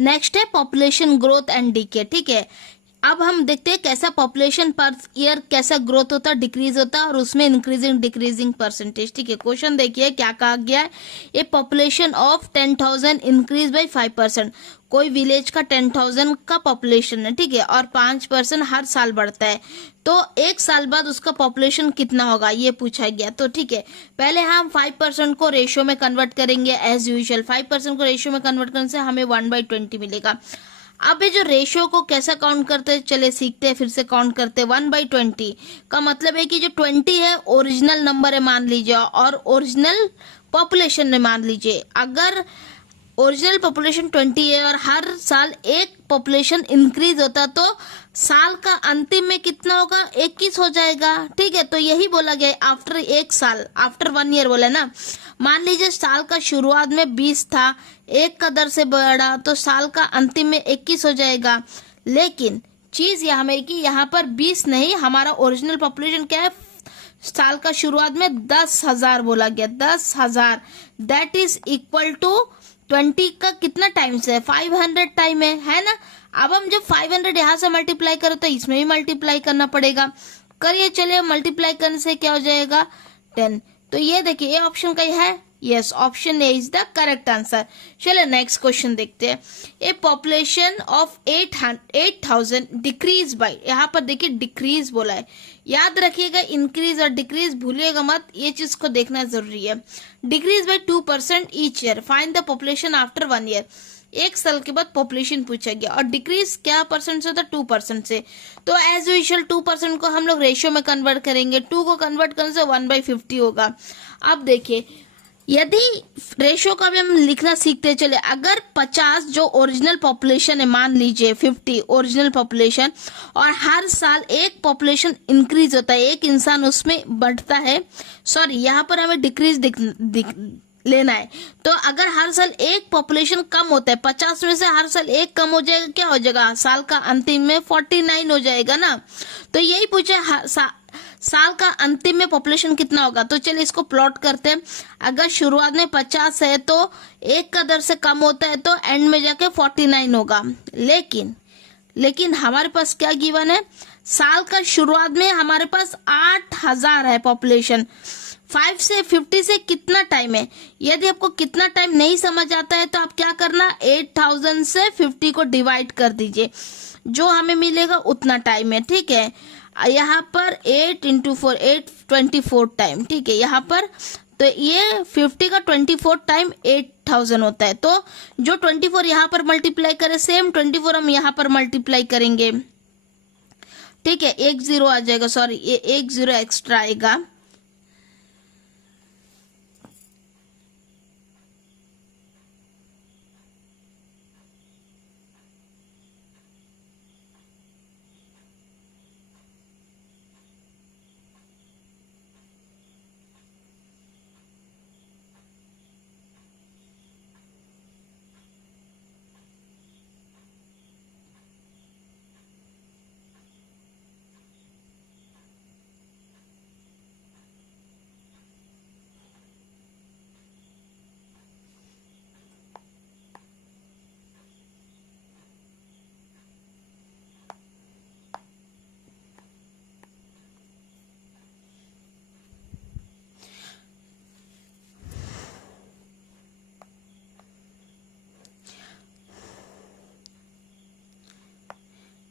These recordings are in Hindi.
नेक्स्ट है पॉपुलेशन ग्रोथ एंड डीके, ठीक है। अब हम देखते हैं कैसा पॉपुलेशन पर ईयर कैसा ग्रोथ होता है, डिक्रीज होता है, और उसमें इंक्रीजिंग डिक्रीजिंग परसेंटेज, ठीक है। क्वेश्चन देखिए क्या कहा गया है, ए पॉपुलेशन ऑफ 10,000 इंक्रीज बाई 5%। कोई विलेज का 10,000 का पॉपुलेशन है, ठीक है, और 5% हर साल बढ़ता है, तो एक साल बाद उसका पॉपुलेशन कितना होगा ये पूछा गया। तो ठीक है, पहले हम 5% को रेशियो में कन्वर्ट करेंगे एज यूजुअल। 5% को रेशियो में कन्वर्ट करने से हमें 1/20 मिलेगा। अब ये जो रेशियो को कैसा काउंट करते हैं, चले सीखते हैं, फिर से काउंट करते हैं। 1/20 का मतलब है कि जो 20 है ओरिजिनल नंबर है मान लीजिए, और ओरिजिनल पॉपुलेशन में मान लीजिए। अगर ओरिजिनल पॉपुलेशन 20 है और हर साल एक पॉपुलेशन इंक्रीज होता, तो साल का अंतिम में कितना होगा, 21 हो जाएगा, ठीक है। तो यही बोला गया आफ्टर एक साल, आफ्टर 1 ईयर बोला ना। मान लीजिए साल का शुरुआत में 20 था, एक का दर से बढ़ा, तो साल का अंतिम में 21 हो जाएगा। लेकिन चीज यहाँ में कि यहाँ पर 20 नहीं, हमारा ओरिजिनल पॉपुलेशन क्या है, साल का शुरुआत में 10,000 बोला गया, 10,000, दैट इज इक्वल टू 20 का कितना टाइम्स है, 500 टाइम है ना। अब हम जब 500 यहाँ से मल्टीप्लाई करें तो इसमें भी मल्टीप्लाई करना पड़ेगा। करिए, चलिए मल्टीप्लाई करने से क्या हो जाएगा, 10। तो ये देखिए ये ऑप्शन का है, yes, option A is the correct answer. चलिए नेक्स्ट क्वेश्चन देखते हैं। ए पॉपुलेशन ऑफ 8,000 डिक्रीज बाय, यहाँ पर देखिए डिक्रीज बोला है, याद रखिएगा इंक्रीज और डिक्रीज भूलिएगा मत, ये चीज को देखना जरूरी है। Decrease by 2% each year, find the population after 1 year. एक साल के बाद पॉपुलेशन पूछा गया, और डिक्रीज क्या परसेंट से होता है, 2% से। तो एज यूजुअल 2% को हम लोग रेशियो में कन्वर्ट करेंगे, 2 को कन्वर्ट करने से 1/50 होगा। अब देखिए यदि रेशियो का भी हम लिखना सीखते चले, अगर 50 जो ओरिजिनल पॉपुलेशन है, मान लीजिए 50 ओरिजिनल पॉपुलेशन, और हर साल एक पॉपुलेशन इंक्रीज होता है, एक इंसान उसमें बढ़ता है, सॉरी यहाँ पर हमें डिक्रीज लेना है। तो अगर हर साल एक पॉपुलेशन कम होता है, 50 में से हर साल एक कम हो जाएगा, क्या हो जाएगा, साल का अंतिम में 49 हो जाएगा ना। तो यही पूछा साल का अंतिम में पॉपुलेशन कितना होगा। तो चलिए इसको प्लॉट करते हैं। अगर शुरुआत में 50 है तो एक का दर से कम होता है, तो एंड में जाके 49 होगा। लेकिन हमारे पास क्या गिवन है, साल का शुरुआत में हमारे पास 8,000 है पॉपुलेशन। 5 से 50 से कितना टाइम है, यदि आपको कितना टाइम नहीं समझ आता है तो आप क्या करना, 8,000 से 50 को डिवाइड कर दीजिए, जो हमें मिलेगा उतना टाइम है, ठीक है। यहाँ पर 8 × 4 8 24 टाइम, ठीक है। यहाँ पर तो ये 50 का 24 टाइम 8,000 होता है, तो जो 24 यहाँ पर मल्टीप्लाई करे, सेम 24 हम यहाँ पर मल्टीप्लाई करेंगे, ठीक है। 1 0 आ जाएगा, सॉरी ये 1 0 एक्स्ट्रा आएगा।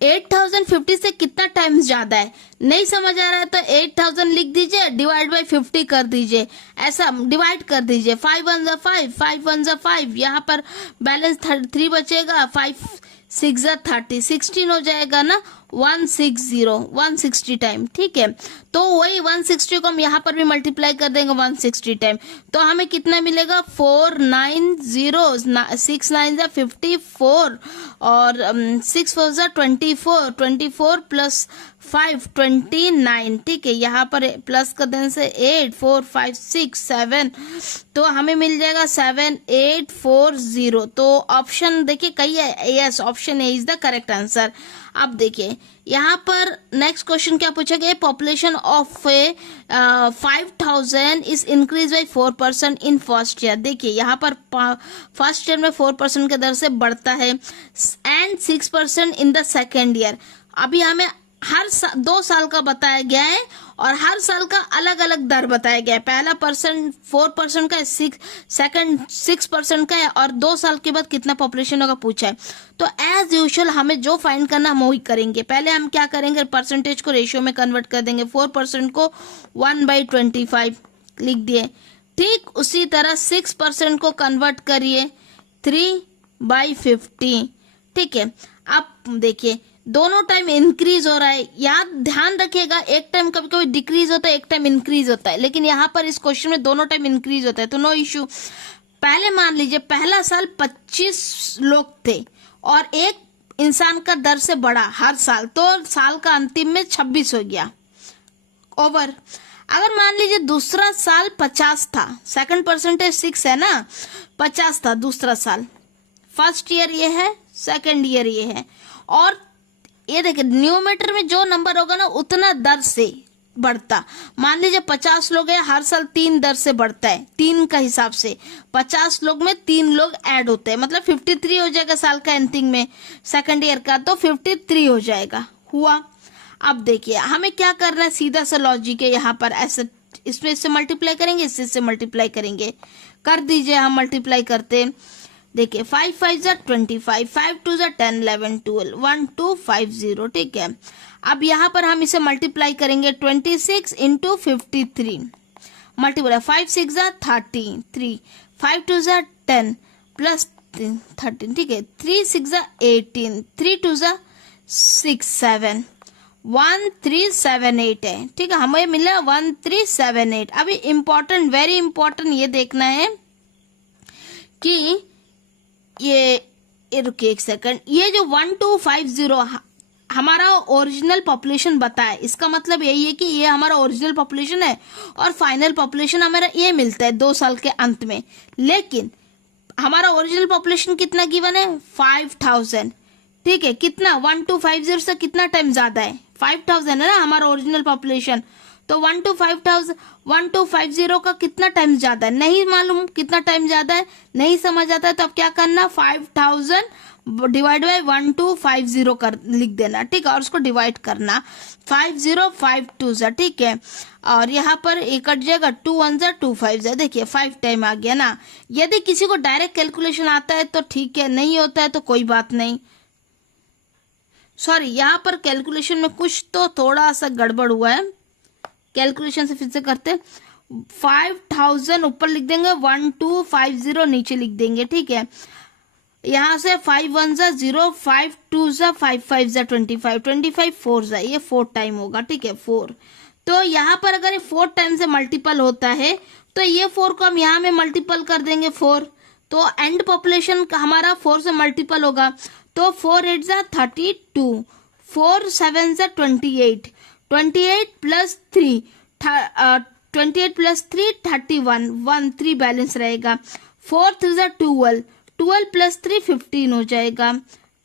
एट 8,050 से कितना टाइम्स ज्यादा है, नहीं समझ आ रहा है तो 8,000 लिख दीजिए, डिवाइड बाय 50 कर दीजिए, ऐसा डिवाइड कर दीजिए। 5 1 जा 5, 5 1 जा 5, यहाँ पर बैलेंस 3 बचेगा, 5 6 जा 30, 16 हो जाएगा ना, 160 टाइम, ठीक है। तो वही 160 को हम यहाँ पर भी मल्टीप्लाई कर देंगे 160 टाइम, तो हमें कितना मिलेगा, 490, 6 9 जा 54, और 6 4 जा 24, 24 प्लस 5 29, ठीक है। यहाँ पर प्लस कर देने से 8 4 5 6 7, तो हमें मिल जाएगा 7840। तो ऑप्शन देखिए कही है, yes option A is the correct answer. अब देखिए यहाँ पर नेक्स्ट क्वेश्चन क्या पूछा गया, population of 5000 is increase by 4% in first year. देखिए यहाँ पर फर्स्ट ईयर में 4% के दर से बढ़ता है and 6% in the second year. अभी हमें हर 2 साल का बताया गया है और हर साल का अलग अलग दर बताया गया है। पहला परसेंट 4% का है, सेकंड 6% का है और 2 साल के बाद कितना पॉपुलेशन होगा पूछा है। तो एज यूजुअल हमें जो फाइंड करना हम वही करेंगे। पहले हम क्या करेंगे, परसेंटेज को रेशियो में कन्वर्ट कर देंगे। 4% को 1/25 लिख दिए। ठीक उसी तरह 6% को कन्वर्ट करिए 3/50। ठीक है, अब देखिए दोनों टाइम इंक्रीज हो रहा है। याद ध्यान रखिएगा, एक टाइम कभी कभी डिक्रीज होता है, एक टाइम इंक्रीज होता है, लेकिन यहाँ पर इस क्वेश्चन में दोनों टाइम इंक्रीज होता है, तो नो इश्यू। पहले मान लीजिए पहला साल 25 लोग थे और एक इंसान का दर से बढ़ा हर साल, तो साल का अंतिम में 26 हो गया, ओवर। अगर मान लीजिए दूसरा साल 50 था, सेकंड परसेंटेज 6 है ना, 50 था दूसरा साल, फर्स्ट ईयर ये है, सेकंड ईयर ये है, और ये देखिए न्यूमरेटर में जो नंबर होगा ना उतना दर से बढ़ता। मान लीजिए 50 लोग हैं, हर साल 3 दर से बढ़ता है, 3 का हिसाब से 50 लोग में 3 लोग ऐड होते हैं, मतलब 53 हो जाएगा साल का एंडिंग में सेकंड ईयर का, तो 53 हो जाएगा, हुआ। अब देखिए हमें क्या करना है, सीधा सा लॉजिक है यहाँ पर, ऐसे इसमें इससे मल्टीप्लाई करेंगे, इससे मल्टीप्लाई करेंगे, कर दीजिए। हम मल्टीप्लाई करते, देखिए 5 5 जा 25, 5 2 जा 10 11 12 1 2 5 0। ठीक है, अब यहाँ पर हम इसे मल्टीप्लाई करेंगे 26 इंटू 53, मल्टीप्लाई 5 6 जा 33, 5 2 जा 10 प्लस 13। ठीक है, 3 6 जा 18, 3 2 जा 6 7 1378 है। ठीक है, हमें मिला 1378। अभी इम्पोर्टेंट, वेरी इंपॉर्टेंट ये देखना है कि ये रुकिए एक सेकंड, ये जो 1250 हमारा ओरिजिनल पॉपुलेशन बताए, इसका मतलब यही है कि ये हमारा ओरिजिनल पॉपुलेशन है और फाइनल पॉपुलेशन हमारा ये मिलता है 2 साल के अंत में। लेकिन हमारा ओरिजिनल पॉपुलेशन कितना गिवन है, 5000। ठीक है, कितना 1250 से कितना टाइम ज्यादा है, 5000 है ना हमारा ओरिजिनल पॉपुलेशन, तो 1250 का कितना टाइम ज्यादा है, नहीं मालूम कितना टाइम ज्यादा है, नहीं समझ आता है, तो अब क्या करना, 5000 डिवाइड बाय 1250 कर लिख देना। ठीक है, और उसको डिवाइड करना 5052 ठीक है, और यहाँ पर एक कट जाएगा, 2 1 2 5 देखिए 5 टाइम आ गया ना। यदि किसी को डायरेक्ट कैलकुलेशन आता है तो ठीक है, नहीं होता है तो कोई बात नहीं। सॉरी, यहाँ पर कैलकुलेशन में कुछ तो थोड़ा सा गड़बड़ हुआ है, कैलकुलेशन से फिर से करते, 5000 ऊपर लिख देंगे, 1250 नीचे लिख देंगे। ठीक है, यहाँ से 5 1 जा 0, 5 2 जा 5 5 जा 25, 25 4 जा, ये 4 टाइम होगा। ठीक है, 4, तो यहाँ पर अगर ये 4 टाइम से मल्टीपल होता है तो ये 4 को हम यहाँ में मल्टीपल कर देंगे 4, तो एंड पॉपुलेशन हमारा 4 से मल्टीपल होगा, तो 4 8 जा 32, 4 7 जा 28, 28 प्लस 3 28 प्लस 3 31, 1 3 बैलेंस रहेगा, 4 3 जा 12, 12 प्लस 3 15 हो जाएगा।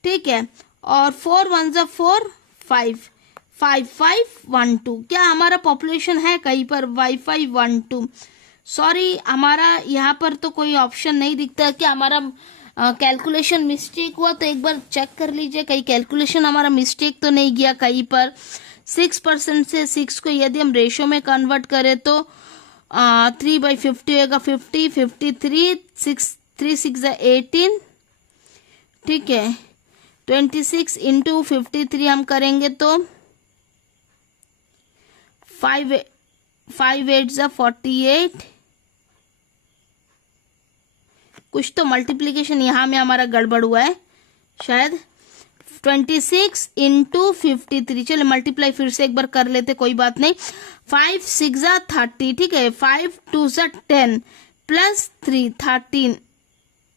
ठीक है, और 4 1 जा 4 5 5 5 1 2, क्या हमारा पॉपुलेशन है कहीं पर वाईफाई 1 2? सॉरी, हमारा यहाँ पर तो कोई ऑप्शन नहीं दिखता कि हमारा कैलकुलेशन मिस्टेक हुआ, तो एक बार चेक कर लीजिए कहीं कैलकुलेशन हमारा मिस्टेक तो नहीं गया कहीं पर। 6% से 6 को यदि हम रेशियो में कन्वर्ट करें तो 3/50 होगा, 50 53 6 3 6 18। ठीक है, 26 इंटू 53 हम करेंगे तो 5 8 जा 48। कुछ तो मल्टीप्लीकेशन यहाँ में हमारा गड़बड़ हुआ है शायद। 26 इंटू 53, चलो मल्टीप्लाई फिर से एक बार कर लेते, कोई बात नहीं। 5 6 जा 30, ठीक है, 5 2 जा 10 प्लस 3 13।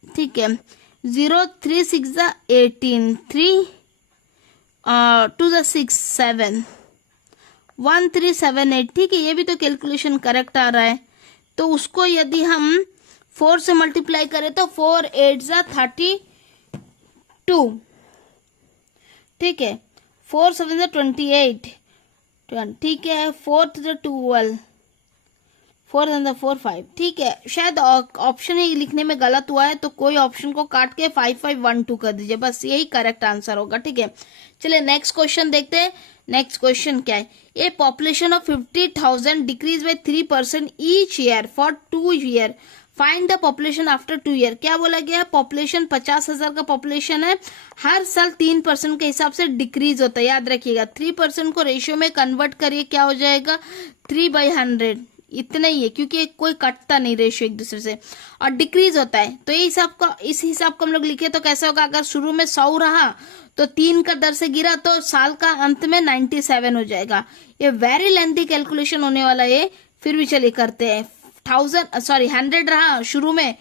ठीक है, 0 3 6 जा 18, 3 2 जा 6 7 1 3 7 8। ठीक है, ये भी तो कैलकुलेशन करेक्ट आ रहा है, तो उसको यदि हम 4 से मल्टीप्लाई करें तो 4 8 जा 32। ठीक है, 4 7 28, ठीक है। 4 12, 4 4 5, ठीक है। शायद ऑप्शन ही लिखने में गलत हुआ है, तो कोई ऑप्शन को काट के 5 5 1 2 कर दीजिए, बस यही करेक्ट आंसर होगा, ठीक है। चलिए नेक्स्ट क्वेश्चन देखते हैं। नेक्स्ट क्वेश्चन क्या है? ए population of 50,000 decrease by 3% each year for 2 year, find the population after 2 year. क्या बोला गया? पॉपुलेशन 50,000 का पॉपुलेशन है, हर साल 3% के हिसाब से डिक्रीज होता है। याद रखिएगा, 3% को रेशियो में कन्वर्ट करिए, क्या हो जाएगा? 3/100, इतना ही है, क्योंकि कोई कटता नहीं रेशियो एक दूसरे से, और डिक्रीज होता है। तो ये हिसाब का, इस हिसाब को हम लोग लिखे तो कैसे होगा? अगर शुरू में 100 रहा तो 3 का दर से गिरा तो साल का अंत में 97 हो जाएगा। ये वेरी लेंथी कैलकुलेशन होने वाला है, फिर भी चलिए करते हैं। 100 रहा शुरू में,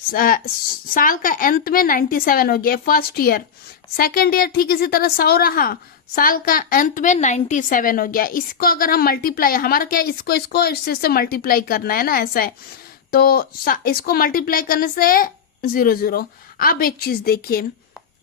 साल का अंत में 97 हो गया फर्स्ट ईयर। सेकेंड ईयर ठीक इसी तरह 100 रहा, साल का अंत में 97 हो गया। इसको अगर हम मल्टीप्लाई, हमारा क्या है, इसको इससे मल्टीप्लाई करना है ना, ऐसा है। तो इसको मल्टीप्लाई करने से 0 0। अब एक चीज देखिए,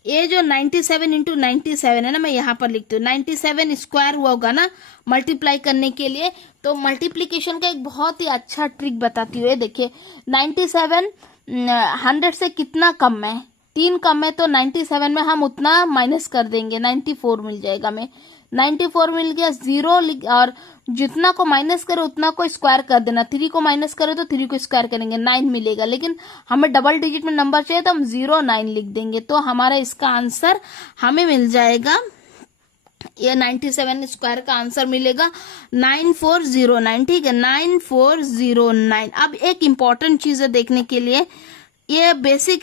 ये जो 97 इंटू 97 है ना, मैं यहाँ पर लिखती हूँ, 97 स्क्वायर हुआ होगा ना मल्टीप्लाई करने के लिए। तो मल्टीप्लीकेशन का एक बहुत ही अच्छा ट्रिक बताती हूँ। ये देखिए, 97 100 से कितना कम है? 3 कम है, तो 97 में हम उतना माइनस कर देंगे, 94 मिल जाएगा हमें। 94 मिल गया, 0 और जितना को माइनस करे उतना को स्क्वायर कर देना। 3 को माइनस करे तो 3 को स्क्वायर करेंगे, 9 मिलेगा। लेकिन हमें डबल डिजिट में नंबर चाहिए तो हम 0 9 लिख देंगे। तो हमारा इसका आंसर हमें मिल जाएगा, ये 97 स्क्वायर का आंसर मिलेगा 9409, ठीक है, 9409। अब एक इम्पॉर्टेंट चीज है देखने के लिए, ये बेसिक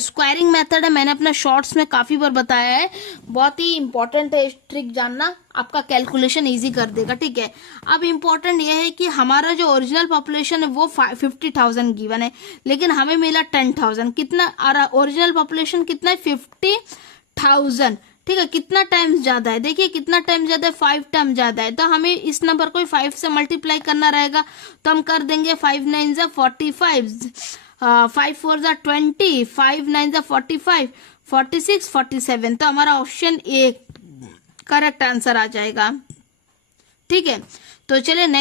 स्क्वायरिंग मेथड है, मैंने अपने शॉर्ट्स में काफी बार बताया है, बहुत ही इंपॉर्टेंट है ट्रिक जानना, आपका कैलकुलेशन इजी कर देगा, ठीक है। अब इम्पोर्टेंट ये है कि हमारा जो ओरिजिनल पॉपुलेशन है वो 50,000 गिवन है, लेकिन हमें मिला 10,000, कितना? और ओरिजिनल पॉपुलेशन कितना है? 50,000, ठीक है। कितना टाइम्स ज्यादा है? देखिए कितना टाइम ज्यादा है, 5 टाइम ज्यादा है। तो हमें इस नंबर को 5 से मल्टीप्लाई करना रहेगा, तो हम कर देंगे 5 9 45, 5 4 20, 5 9 45, 46, 47। तो हमारा ऑप्शन ए करेक्ट आंसर आ जाएगा, ठीक है। तो चलिए नेक्स्ट